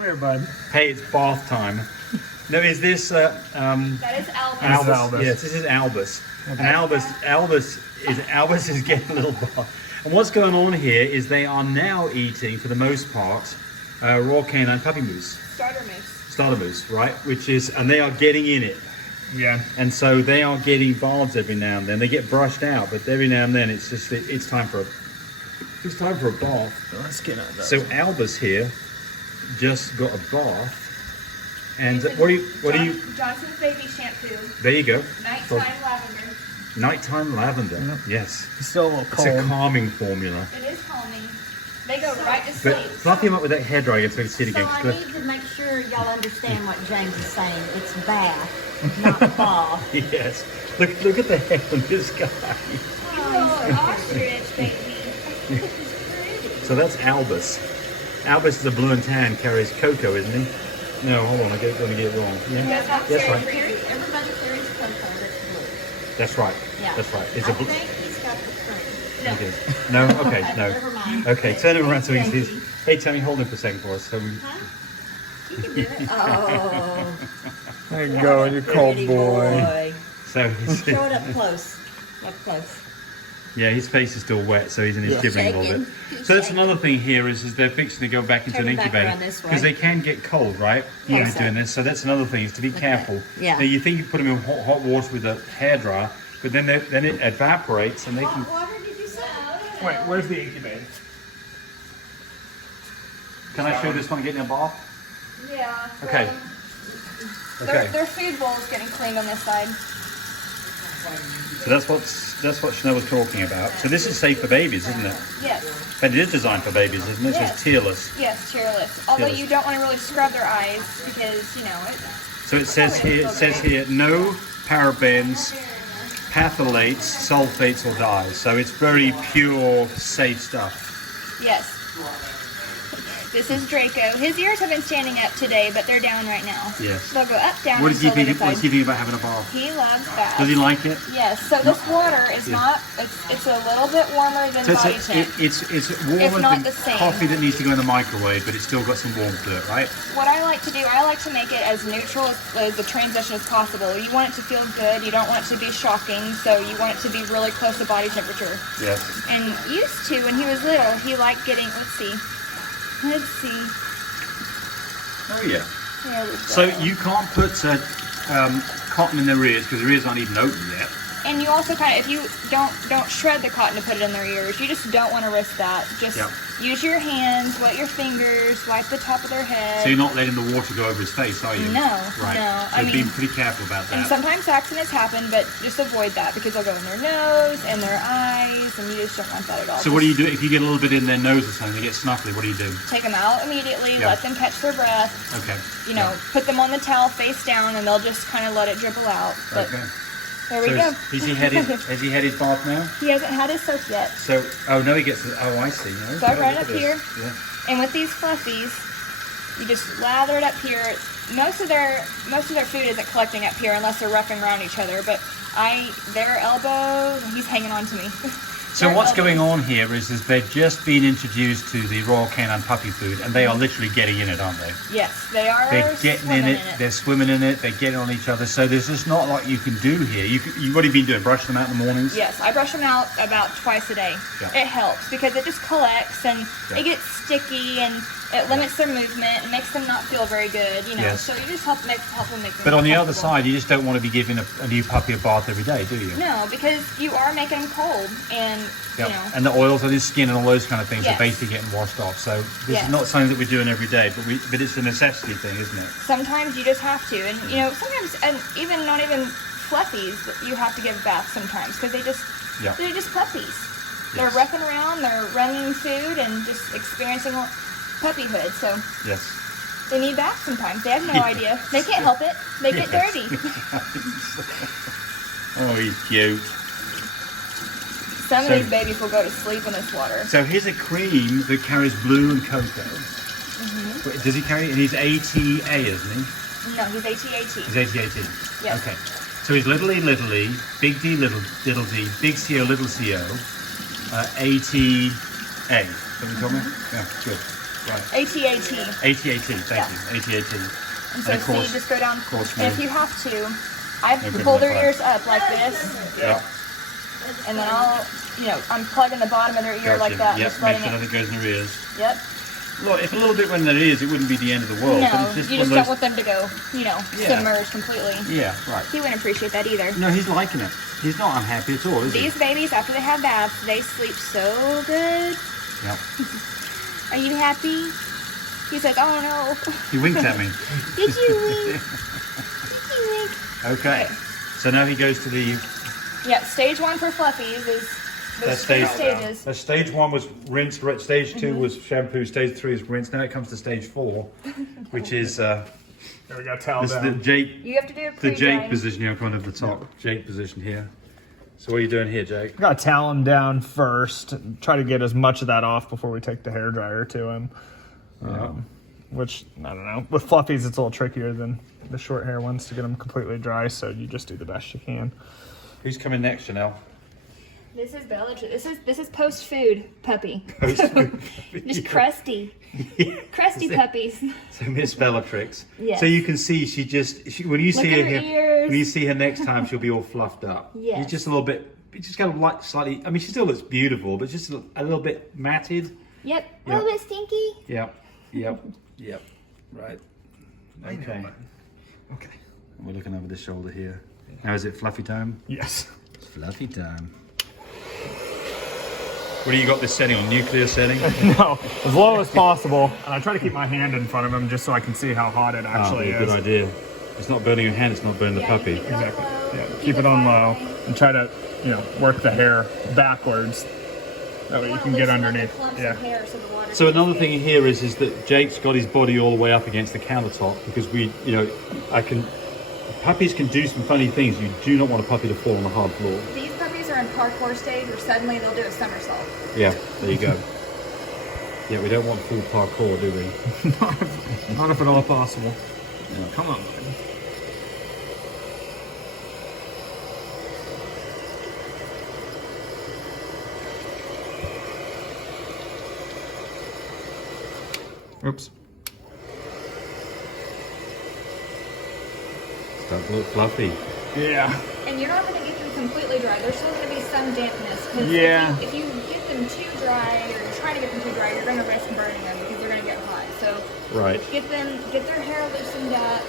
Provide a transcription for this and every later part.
Come here, bud. Hey, it's bath time. No, is this That is Albus. Albus. Yes, this is Albus. And Albus is getting a little bath. And what's going on here is they are now eating, for the most part, raw canine puppy moose. Starter moose, right? And they are getting in it. Yeah. And so they are getting baths every now and then. They get brushed out, but every now and then it's time for a bath. Let's get out of that. So Albus here just got a bath. And what do you? Johnson's baby shampoo. There you go. Nighttime lavender. Nighttime lavender. Yep. Yes. It's still a little It's cold. a calming formula. It is calming. They go right to sleep. But fluff him up with that hair dryer so we can see it So again. I need to make sure y'all understand what James is saying. It's bath, not bath. Yes. Look at the hair on this guy. Oh, ostrich baby. So that's Albus. Albus is a blue and tan, carries coco, isn't he? No, hold on, I'm going to get it wrong. Yeah. That's That's right. Everybody carries cocoa that's blue. That's right. Yeah. That's right. It's I a blue. think he's got the cream. Okay. No. Okay. No. Never mind. Okay. Turn him around so he sees. Hey, Tami, hold him for a second for us. So we... Huh? You can do it. Oh. There you go, you cold Pretty boy. So he's, Show it up close. Up close. yeah, his face is still wet, so he's shivering a little bit. Shaking. So that's another thing here is they're fixing to go back into Turn an him back incubator around this way. because they can get cold, right? Yes. Doing this. So that's another thing is to be careful. Yeah. Now, you think you put them in hot water with a hairdryer, but then it evaporates and they can. What water did you say? Wait, where's the incubator? Can I show this one getting a bath? Yeah. Okay. Okay. Their food bowl is getting cleaned on this side. So that's what Chanel was talking about. So this is safe for babies, isn't it? Yes. And it is designed for babies, isn't it? So Yes. it's tearless. Yes, cheerless. Although Cheerless. you don't want to really scrub their eyes because, So it says here, no parabens, phthalates, sulfates, or dyes. So it's very pure, safe stuff. yes. This is Draco. His ears have been standing up today, but they're down right now. Yes. They'll go up, down, What and does he slowly think? What decide. does he think about having a bath? He loves baths. Does he like it? Yes. So this water is Yeah. not. It's a little bit warmer than So body temp. it's warmer not than the same. coffee that needs to go in the microwave, but it's still got some warmth to it, right? What I like to do, I like to make it as neutral as the transition as possible. You want it to feel good. You don't want it to be shocking. So you want it to be really close to body temperature. Yes. And used to, when he was little, he liked getting. Let's see. Oh yeah. There we go. So you can't put cotton in their ears because their ears aren't even open yet. And you also kind of, if you don't shred the cotton to put it in their ears, you just don't want to risk that. Just Yep. use your hands, wet your fingers, wipe the top of their head. So you're not letting the water go over his face, are you? No, Right. no, So I being mean- pretty careful about And that. sometimes accidents happen, but just avoid that because they'll go in their nose and their eyes, and you just don't want that at all. So what do you do if you get a little bit in their nose or something? They get snuffly. What do you do? Take them out immediately, Yeah. let them catch their breath, Okay. put them on the towel face down, and they'll just kind of let it dribble out. But Okay. there we So go. has he had his bath now? He hasn't had his soap yet. So no, he gets. Oh, I see. Okay, So right look up at this. here. Yeah. And with these fluffies, you just lather it up here. Most of their food isn't collecting up here unless they're roughing around each other. But their elbows, he's hanging on to me. So what's going on here is they've just been introduced to the Royal Canin puppy food, and they are literally getting in it, aren't they? Yes, they are. They're getting in swimming it. They're swimming in it. They're getting on each other. So there's just not a lot you can do here. What have you been doing? Brush them out in the mornings? Yes, I brush them out about twice a day. Yeah. It helps because it just collects and Yeah. it gets sticky and it limits their movement and makes them not feel very good. Yes. So you just help them make them. But on the other comfortable. side, you just don't want to be giving a new puppy a bath every day, do you? No, because you are making them cold and Yep. And the oils on his skin and all those kind of things Yes. are basically getting washed off. So this Yes. is not something that we're doing every day, but it's a necessity thing, isn't it? sometimes you just have to, and sometimes, and even not even fluffies, you have to give baths sometimes because they're just puppies. They're Yes. roughing around, they're running food, and just experiencing puppyhood. So Yes. they need baths sometimes. They have no idea. They can't help it. They get Yes. dirty. Oh, he's cute. Some So- of these babies will go to sleep in this water. So here's a cream that carries blue and cocoa. Mm-hmm. Wait, does he carry? And he's ATA, isn't he? No, he's AT-AT. He's AT-AT. Yes. Okay. So he's little E, little E, big D, little D, big CO, little CO, ATA. Can you tell me? Yeah, good. Right. AT-AT. AT-AT, thank you. AT-AT. And so of see, course- just go down. course And if we- you have to, I No good pull with their that. ears up like this, Yeah. and then I'll, I'm plugging the bottom of their ear like that, Yep, just make letting sure it. nothing goes in their ears. Yep. Look, if a little bit went in their ears, it wouldn't be the end of the world. but No, it's just you one just of don't those- want them to go, Yeah. submerged completely. Yeah, right. He wouldn't appreciate that either. No, he's liking it. He's not unhappy at all, is he? These babies, after they have baths, they sleep so good. Yep. Are you happy? He's like, oh no. He winked at me. Did you wink? Did you wink? Okay. So now he goes to the... Yeah, stage 1 for fluffies is those three stages. So stage 1 was rinse, stage 2 was shampoo, stage 3 is rinse. Now it comes to stage 4, which is There we go, towel this is down. the Jake, You have to do a the Jake pre-drying. position here, kind of the top Jake position here. So what are you doing here, Jake? I gotta towel him down first. Try to get as much of that off before we take the hairdryer to him. Which, I don't know. With fluffies, it's a little trickier than the short hair ones to get them completely dry, so you just do the best you can. Who's coming next, Chanel? This is Bella. This is post food puppy. Just crusty, crusty puppies. So Miss Bellatrix. Yes. So you can see when you Look see at her her here, ears. when you see her next time, she'll be all fluffed up. Yes. She's just a little bit. She's got a like slightly. I mean, she still looks beautiful, but just a little bit matted. Yep, a little bit stinky. Yep. Yep. Yep. Right. Okay. Okay. We're looking over the shoulder here. Now is it fluffy time? Yes. It's fluffy time. What do you got this setting on? Nuclear setting? No, as low as possible. And I try to keep my hand in front of him just so I can see how hot it actually Good is. idea. It's not burning your hand, it's not burning the puppy. Exactly. Yeah. Keep it on low and try to, work the hair backwards. That way you can get underneath. Yeah. So another thing here is that Jake's got his body all the way up against the countertop because puppies can do some funny things. You do not want a puppy to fall on the hard floor. These puppies are in parkour stage where suddenly they'll do a somersault. Yeah, there you go. Yeah, we don't want full parkour, do we? Not if at all possible. No. Come on, buddy. Oops. Start to look fluffy. Yeah. And you're not going to get them completely dry. There's still going to be some dampness. 'Cause Yeah. If you get them too dry, or you're trying to get them too dry, you're going to risk burning them because they're going to get hot. So Right. get their hair loosened up,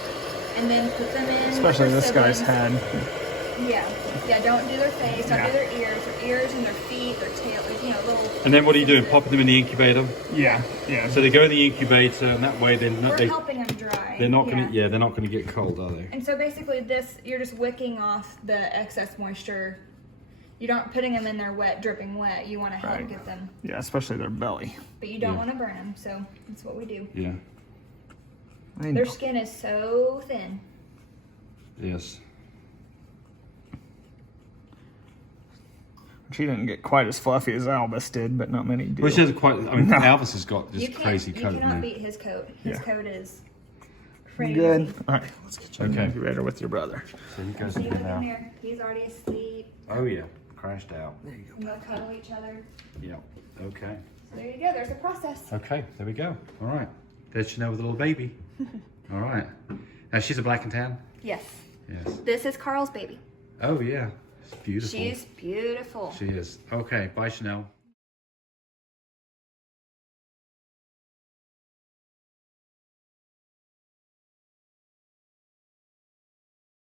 and then put them in. Especially with this their guy's siblings. head. Yeah, don't do their face, don't Yeah. do their ears and their feet, their tail, little. And then what are you doing? Popping them in the incubator? Yeah. Yeah. So they go in the incubator, and that way We're helping them dry. they're not gonna they're not gonna get cold, are they? And so basically you're just wicking off the excess moisture. You're not putting them in there wet, dripping wet. You want to help Right. get them, Yeah, especially their belly. but you don't Yeah. want to burn them. So that's what we do. Yeah. I know. Their skin is so thin. Yes. She didn't get quite as fluffy as Albus did, but not many do. Which is quite. I mean, No. Albus has got You just crazy you coat. cannot man. beat his coat. His Yeah. coat is crazy. Good. All right, let's get you in the Okay. incubator with your brother. So he goes See, in look there in now. there. He's already asleep. Oh yeah, crashed out. And they'll cuddle each other. Yeah. Okay. So there you go. There's a process. Okay. There we go. All right. There's Chanel with a little baby. All right. Now she's a black and tan. Yes. Yes. This is Carl's baby. Oh yeah. It's beautiful. She's beautiful. She is. Okay. Bye, Chanel.